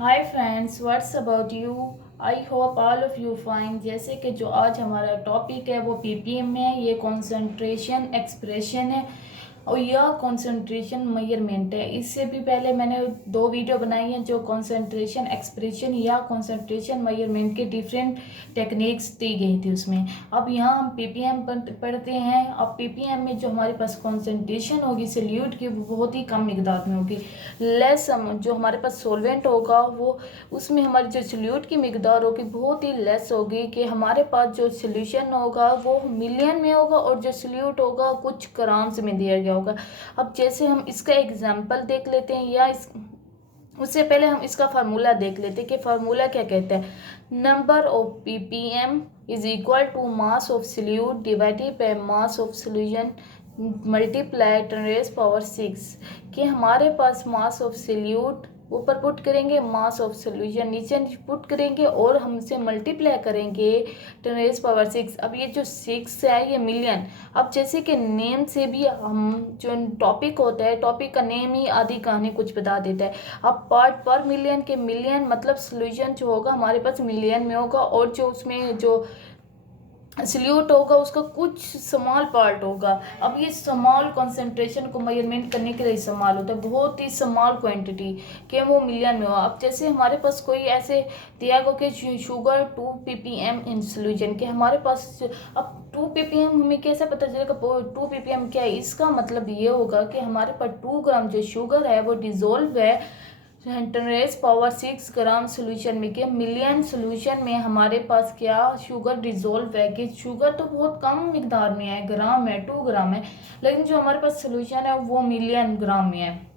Hi friends, what's about you. I hope all of you fine. जैसे कि जो आज हमारा टॉपिक है वो पीपीएम में है। ये कंसंट्रेशन एक्सप्रेशन है और यह कंसंट्रेशन मेजरमेंट है। इससे भी पहले मैंने दो वीडियो बनाई हैं जो कंसंट्रेशन एक्सप्रेशन या कंसंट्रेशन मेजरमेंट के डिफरेंट टेक्निक्स दी गई थी उसमें। अब यहाँ हम पीपीएम पढ़ते हैं। अब पीपीएम में जो हमारे पास कंसंट्रेशन होगी सोल्यूट की वो बहुत ही कम मिकदार में होगी। लेस जो हमारे पास सोलवेंट होगा वो उसमें हमारी जो सोल्यूट की मिकदार होगी बहुत ही लेस होगी कि हमारे पास जो सोल्यूशन होगा वो मिलियन में होगा और जो सोल्यूट होगा कुछ ग्राम्स में दिया गया होगा। अब जैसे हम इसका एग्जाम्पल देख लेते हैं या उससे पहले हम इसका फार्मूला देख लेते हैं कि फार्मूला क्या कहता है। Number of ppm is equal to mass of solute divided by mass of solution multiply 10⁻⁶ कि हमारे पास मास ऑफ सोल्यूट ऊपर पुट करेंगे, मास ऑफ सोल्यूशन नीचे पुट करेंगे और हमसे मल्टीप्लाई करेंगे 10⁻⁶। अब ये जो 6 है ये मिलियन। अब जैसे कि नेम से भी हम जो टॉपिक होता है, टॉपिक का नेम ही आधी कहानी कुछ बता देता है। अब पार्ट पर मिलियन के मिलियन मतलब सोल्यूशन जो होगा हमारे पास मिलियन में होगा और जो उसमें जो सल्यूट होगा उसका कुछ स्मॉल पार्ट होगा। अब ये स्मॉल कंसंट्रेशन को मेजरमेंट करने के लिए इस्तेमाल होता है, बहुत ही स्मॉल क्वांटिटी कि वो मिलियन में हो। अब जैसे हमारे पास कोई ऐसे दिया गया कि शुगर 2 ppm इन सोल्यूशन के हमारे पास। अब 2 ppm हमें कैसे पता चलेगा 2 ppm क्या है। इसका मतलब ये होगा कि हमारे पास 2 ग्राम जो शुगर है वो डिजोल्व है 10⁻⁶ ग्राम सोल्यूशन में। कि मिलियन सोल्यूशन में हमारे पास क्या शुगर डिजोल्व है कि शुगर तो बहुत कम मिकदार में है, ग्राम है, 2 ग्राम है, लेकिन जो हमारे पास सोल्यूशन है वो मिलियन ग्राम में है।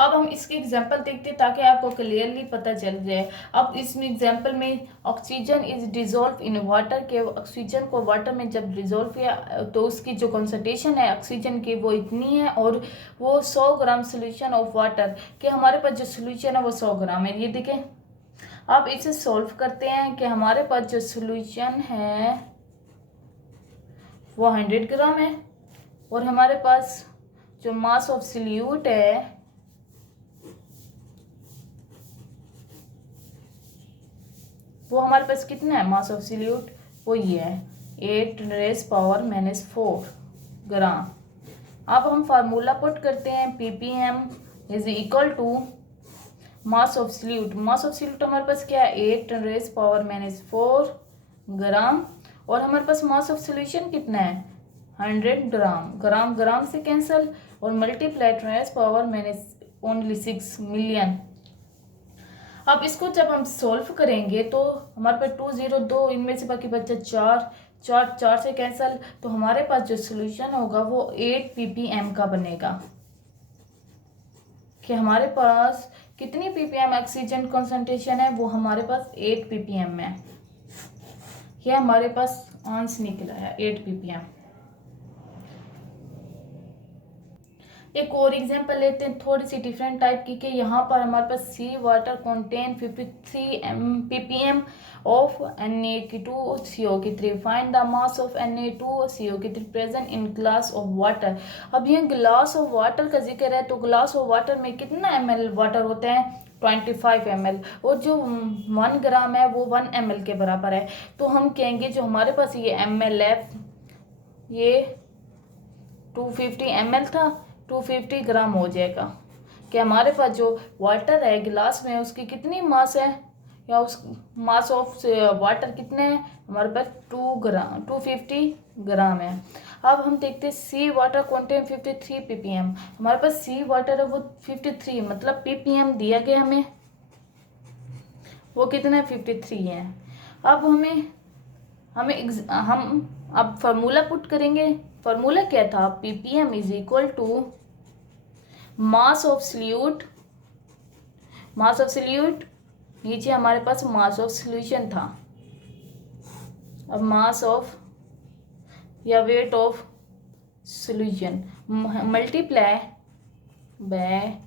अब हम इसके एग्जाम्पल देखते हैं ताकि आपको क्लियरली पता चल जाए। अब इसमें एग्जाम्पल में oxygen is dissolve in water के ऑक्सीजन को वाटर में जब डिजोल्व किया तो उसकी जो कंसंट्रेशन है ऑक्सीजन की वो इतनी है और वो 100 ग्राम सोल्यूशन ऑफ वाटर कि हमारे पास जो सोल्यूशन है वो 100 ग्राम है। ये देखें। अब इसे सॉल्व करते हैं कि हमारे पास जो सोल्यूशन है वो 100 ग्राम है और हमारे पास जो मास ऑफ सोल्यूट है वो हमारे पास कितना है। मास ऑफ सोल्यूट वो ये है 8⁻⁻⁴ ग्राम। अब हम फार्मूला पुट करते हैं ppm is equal to mass of solute. Mass of solute हमारे पास क्या है 8⁻⁻⁴ ग्राम और हमारे पास मास ऑफ सोल्यूशन कितना है 100 ग्राम। ग्राम ग्राम से कैंसिल और मल्टीप्लाई 10⁻⁻⁶ मिलियन। अब इसको जब हम सॉल्व करेंगे तो हमारे पास 2 0 2 इनमें से बाकी बचा 4 4 4 से कैंसिल तो हमारे पास जो सोल्यूशन होगा वो 8 ppm का बनेगा। कि हमारे पास कितनी ppm ऑक्सीजन कंसंट्रेशन है वो हमारे पास 8 ppm है। यह हमारे पास आंसर निकला है 8 ppm। एक और एग्जांपल लेते हैं थोड़ी सी डिफरेंट टाइप की कि यहाँ पर हमारे पास sea water contain 53 ppm of Na2CO3। Find the mass of Na2CO3 present in glass of water. अब ये ग्लास ऑफ वाटर का जिक्र है तो ग्लास ऑफ वाटर में कितना ml वाटर होता है 25 ml और जो 1 ग्राम है वो 1 ml के बराबर है। तो हम कहेंगे जो हमारे पास ये ml है ये 250 ml था 250 ग्राम हो जाएगा। कि हमारे पास जो वाटर है गिलास में उसकी कितनी मास है या उस मास ऑफ वाटर कितने हैं हमारे पास 250 ग्राम है। अब हम देखते हैं सी वाटर कंटेन 53 ppm। हमारे पास सी वाटर है वो 53 मतलब ppm दिया गया हमें वो कितना है 53 है। अब हम अब फार्मूला पुट करेंगे। फार्मूला क्या था ppm is equal to mass of solute. Mass of solute नीचे हमारे पास मास ऑफ सोल्यूशन था। अब मास ऑफ या weight of solution multiply by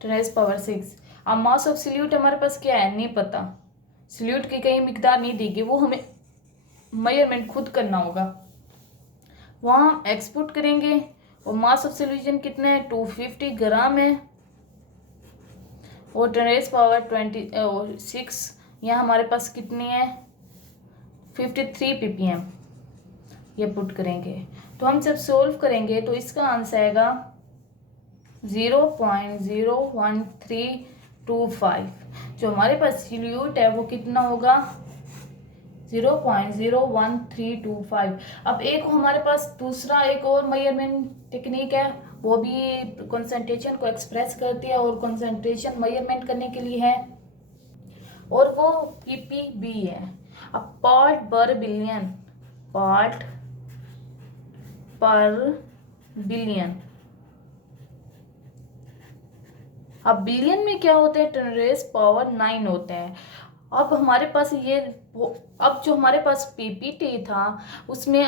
10⁻⁶। अब मास ऑफ सोल्यूट हमारे पास क्या है नहीं पता, सोल्यूट की कहीं मिकदार नहीं दी गई, वो हमें मेजरमेंट खुद करना होगा। वहाँ एक्सपुट करेंगे और मास ऑफ सोल्यूशन कितना है 250 ग्राम है और 10⁻6 यहाँ हमारे पास कितनी है 53 ppm, ये पुट करेंगे तो हम जब सोल्व करेंगे तो इसका आंसर आएगा 0.01325। जो हमारे पास सॉल्यूट है वो कितना होगा 0.01325। अब एक हमारे पास दूसरा एक और मेजरमेंट टेक्निक है, वो भी कंसंट्रेशन को एक्सप्रेस करती है और कंसंट्रेशन मेजरमेंट करने के लिए है, और वो पीपीबी है। अब part per billion, part per billion. अब बिलियन में क्या होता है 10⁻9 होता है। अब हमारे पास ये अब जो हमारे पास पीपीटी था उसमें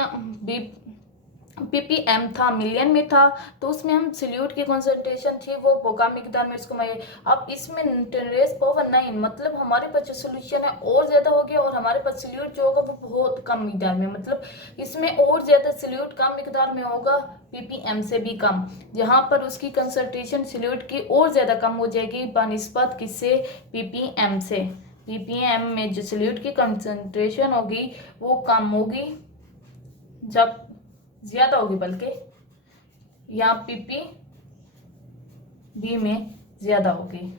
पीपीएम था, मिलियन में था, तो उसमें हम सल्यूट की कंसंट्रेशन थी वो कम मिकदार में उसको मैं। अब इसमें 10⁻9 मतलब हमारे पास जो सोल्यूशन है और ज़्यादा हो गया, और हमारे पास सल्यूट जो होगा वो बहुत कम मिकदार में, मतलब इसमें और ज़्यादा सल्यूट कम मिकदार में होगा, पीपीएम से भी कम। जहाँ पर उसकी कंसंट्रेशन सल्यूट की और ज़्यादा कम हो जाएगी बनिस्बत किससे, पीपीएम से। पीपीएम में जो सल्यूट की कंसंट्रेशन होगी वो कम होगी जब ज़्यादा होगी, बल्कि यहाँ पीपीबी में ज़्यादा होगी।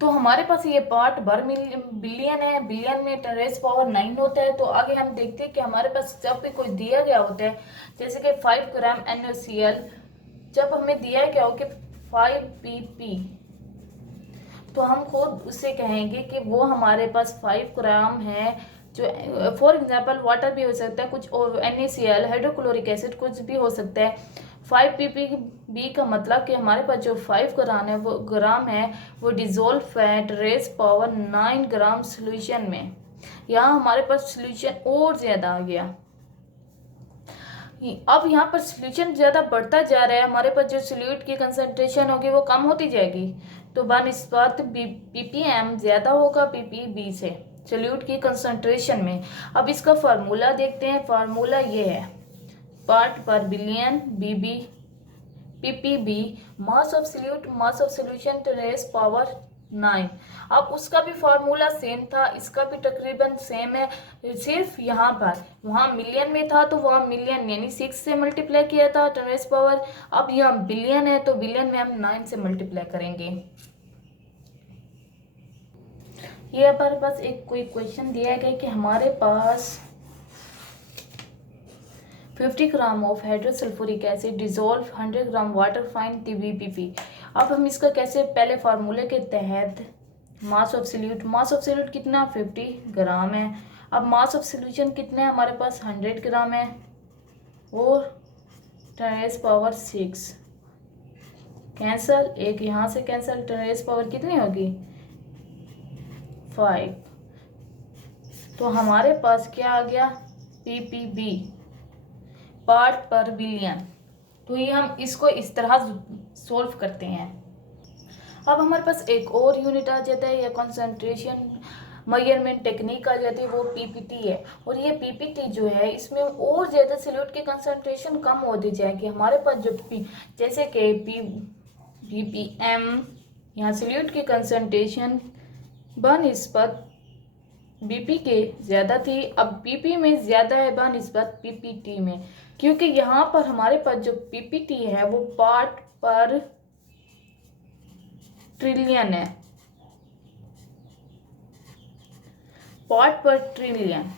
तो हमारे पास ये पार्ट भर बिलियन है, बिलियन में 10⁻9 होता है। तो आगे हम देखते हैं कि हमारे पास जब भी कुछ दिया गया होता है, जैसे कि 5 ग्राम NaCl, जब हमें दिया गया हो कि 5 pp, तो हम खुद उससे कहेंगे कि वो हमारे पास 5 ग्राम है। जो फॉर एग्जांपल वाटर भी हो सकता है, कुछ और NaCl हाइड्रोक्लोरिक एसिड कुछ भी हो सकता है। 5 ppb का मतलब कि हमारे पास जो 5 ग्राम है वो डिजोल्व फैट रेज पावर 9 ग्राम सोल्यूशन में। यहाँ हमारे पास सोल्यूशन और ज़्यादा आ गया। अब यहाँ पर सोल्यूशन ज़्यादा बढ़ता जा रहा है, हमारे पास जो सोल्यूट की कंसंट्रेशन होगी वो कम होती जाएगी, तो बनिस्बत पीपीएम ज़्यादा होगा पीपीबी से सोल्यूट की कंसंट्रेशन में। अब इसका फार्मूला देखते हैं। फार्मूला ये है, part per billion BB ppb, mass of solute mass of solution 10⁻9। अब उसका भी फार्मूला सेम था, इसका भी तकरीबन सेम है, सिर्फ यहाँ पर वहाँ मिलियन में था तो वहाँ मिलियन यानी 6 से मल्टीप्लाई किया था 10⁻, अब यहाँ बिलियन है तो बिलियन में हम 9 से मल्टीप्लाई करेंगे। ये हमारे पास एक कोई क्वेश्चन दिया गया कि हमारे पास 50 gram of hydrosulphuric acid dissolve 100 gram water fine TBPP। अब हम इसका कैसे, पहले फार्मूले के तहत मास ऑफ सोल्यूट कितना 50 ग्राम है। अब मास ऑफ सोल्यूशन कितना है हमारे पास 100 ग्राम है, और 10⁻6 कैंसल, एक यहाँ से कैंसल, 10⁻ कितनी होगी 5। तो हमारे पास क्या आ गया PPB, पार्ट पर बिलियन। तो ये हम इसको इस तरह सोल्व करते हैं। अब हमारे पास एक और यूनिट आ जाता है या कंसंट्रेशन मेजरमेंट टेक्निक आ जाती है, वो पीपीटी है। और ये पीपीटी जो है इसमें और ज़्यादा सॉल्यूट की कंसंट्रेशन कम होती जाएगी। हमारे पास जो जैसे कि पीपीएम, यहाँ सॉल्यूट की कंसंट्रेशन बनिस्बत बीपी के ज़्यादा थी, अब पीपी में ज़्यादा है बनिस्बत पीपीटी में, क्योंकि यहाँ पर हमारे पास जो पीपीटी है वो पार्ट पर ट्रिलियन है, पार्ट पर ट्रिलियन।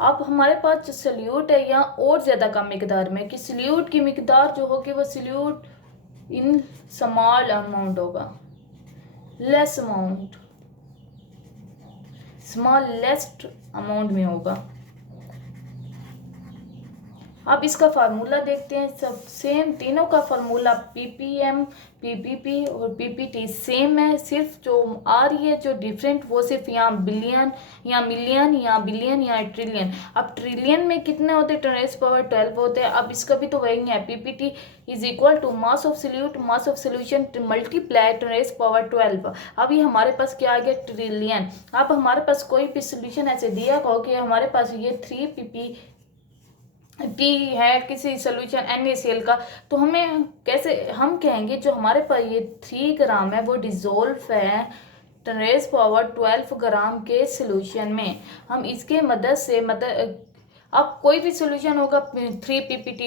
अब हमारे पास जो सल्यूट है यहाँ और ज़्यादा कम मिकदार में, कि सल्यूट की मिकदार जो होगी वो सल्यूट इन स्मॉल अमाउंट होगा, लेस अमाउंट, स्मॉलेस्ट अमाउंट में होगा। अब इसका फार्मूला देखते हैं, सब सेम, तीनों का फार्मूला पीपीएम पीपीपी और पीपीटी सेम है, सिर्फ जो आ रही है जो डिफरेंट वो सिर्फ यहाँ बिलियन, यहाँ मिलियन, यहाँ बिलियन, यहाँ ट्रिलियन। अब ट्रिलियन में कितने होते हैं 10⁻12 होते हैं। अब इसका भी तो वही है, ppt is equal to mass of solution multiply 10⁻12। अब ये हमारे पास क्या आ गया ट्रिलियन। अब हमारे पास कोई भी सोल्यूशन ऐसे दिया हो कि हमारे पास ये 3 pp टी है किसी सोल्यूशन NaCl का, तो हमें कैसे हम कहेंगे जो हमारे पास ये 3 ग्राम है वो डिज़ोल्व है 10⁻12 ग्राम के सोल्यूशन में। हम इसके मदद से अब कोई भी सोल्यूशन होगा 3 ppt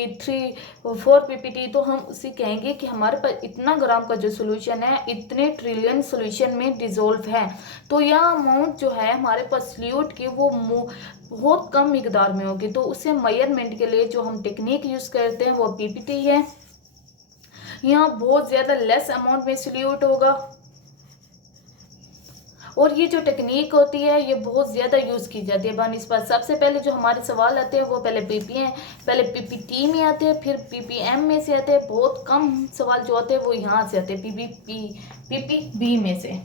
4 ppt, तो हम उसे कहेंगे कि हमारे पास इतना ग्राम का जो सोल्यूशन है इतने ट्रिलियन सोल्यूशन में डिज़ोल्व है। तो यह अमाउंट जो है हमारे पास सल्यूट की वो बहुत कम मिकदार में होगी। तो उसे मेजरमेंट के लिए जो हम टेक्निक यूज़ करते हैं वो पीपीटी है। यहाँ बहुत ज़्यादा लेस अमाउंट में सल्यूट होगा और ये जो टेक्निक होती है ये बहुत ज़्यादा यूज़ की जाती है बनस्पत। सबसे पहले जो हमारे सवाल आते हैं वो पहले पीपीटी में आते हैं, फिर पीपीएम में से आते हैं। बहुत कम सवाल जो आते हैं वो यहाँ से आते हैं पीपीबी में से।